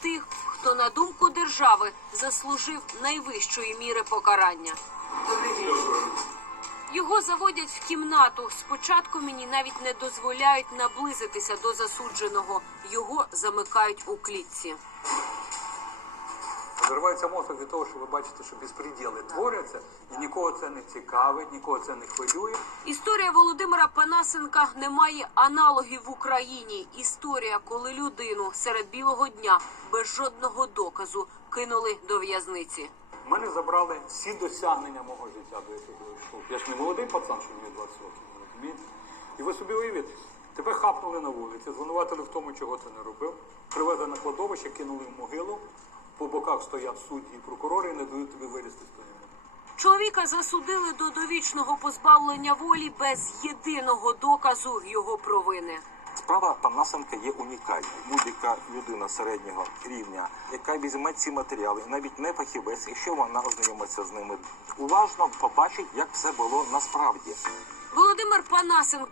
тих, хто на думку держави заслужив найвищої міри покарання. Його заводять в кімнату. Спочатку мені навіть не дозволяють наблизитися до засудженого. Його замикають у клітці. Зривається мозок від того, що ви бачите, що безпреділи творяться, і нікого це не цікавить, нікого це не хвилює. Історія Володимира Панасенка не має аналогів в Україні. Історія, коли людину серед білого дня без жодного доказу кинули до в'язниці. Мене забрали всі досягнення мого життя, до яких я йшов. Я ж не молодий пацан, що мені 20 років, розумієте? І ви собі уявіть, тебе хапнули на вулиці, звинуватили в тому, чого ти не робив, привезли на кладовище, кинули в могилу, по боках стоять судді і прокурори і не дають тобі вилізти з тої. Чоловіка засудили до довічного позбавлення волі без єдиного доказу його провини. Справа Панасенка є унікальною. Будь-яка людина середнього рівня, яка візьме ці матеріали, навіть не фахівець, якщо вона ознайомиться з ними, уважно побачить, як все було насправді. Володимир Панасенко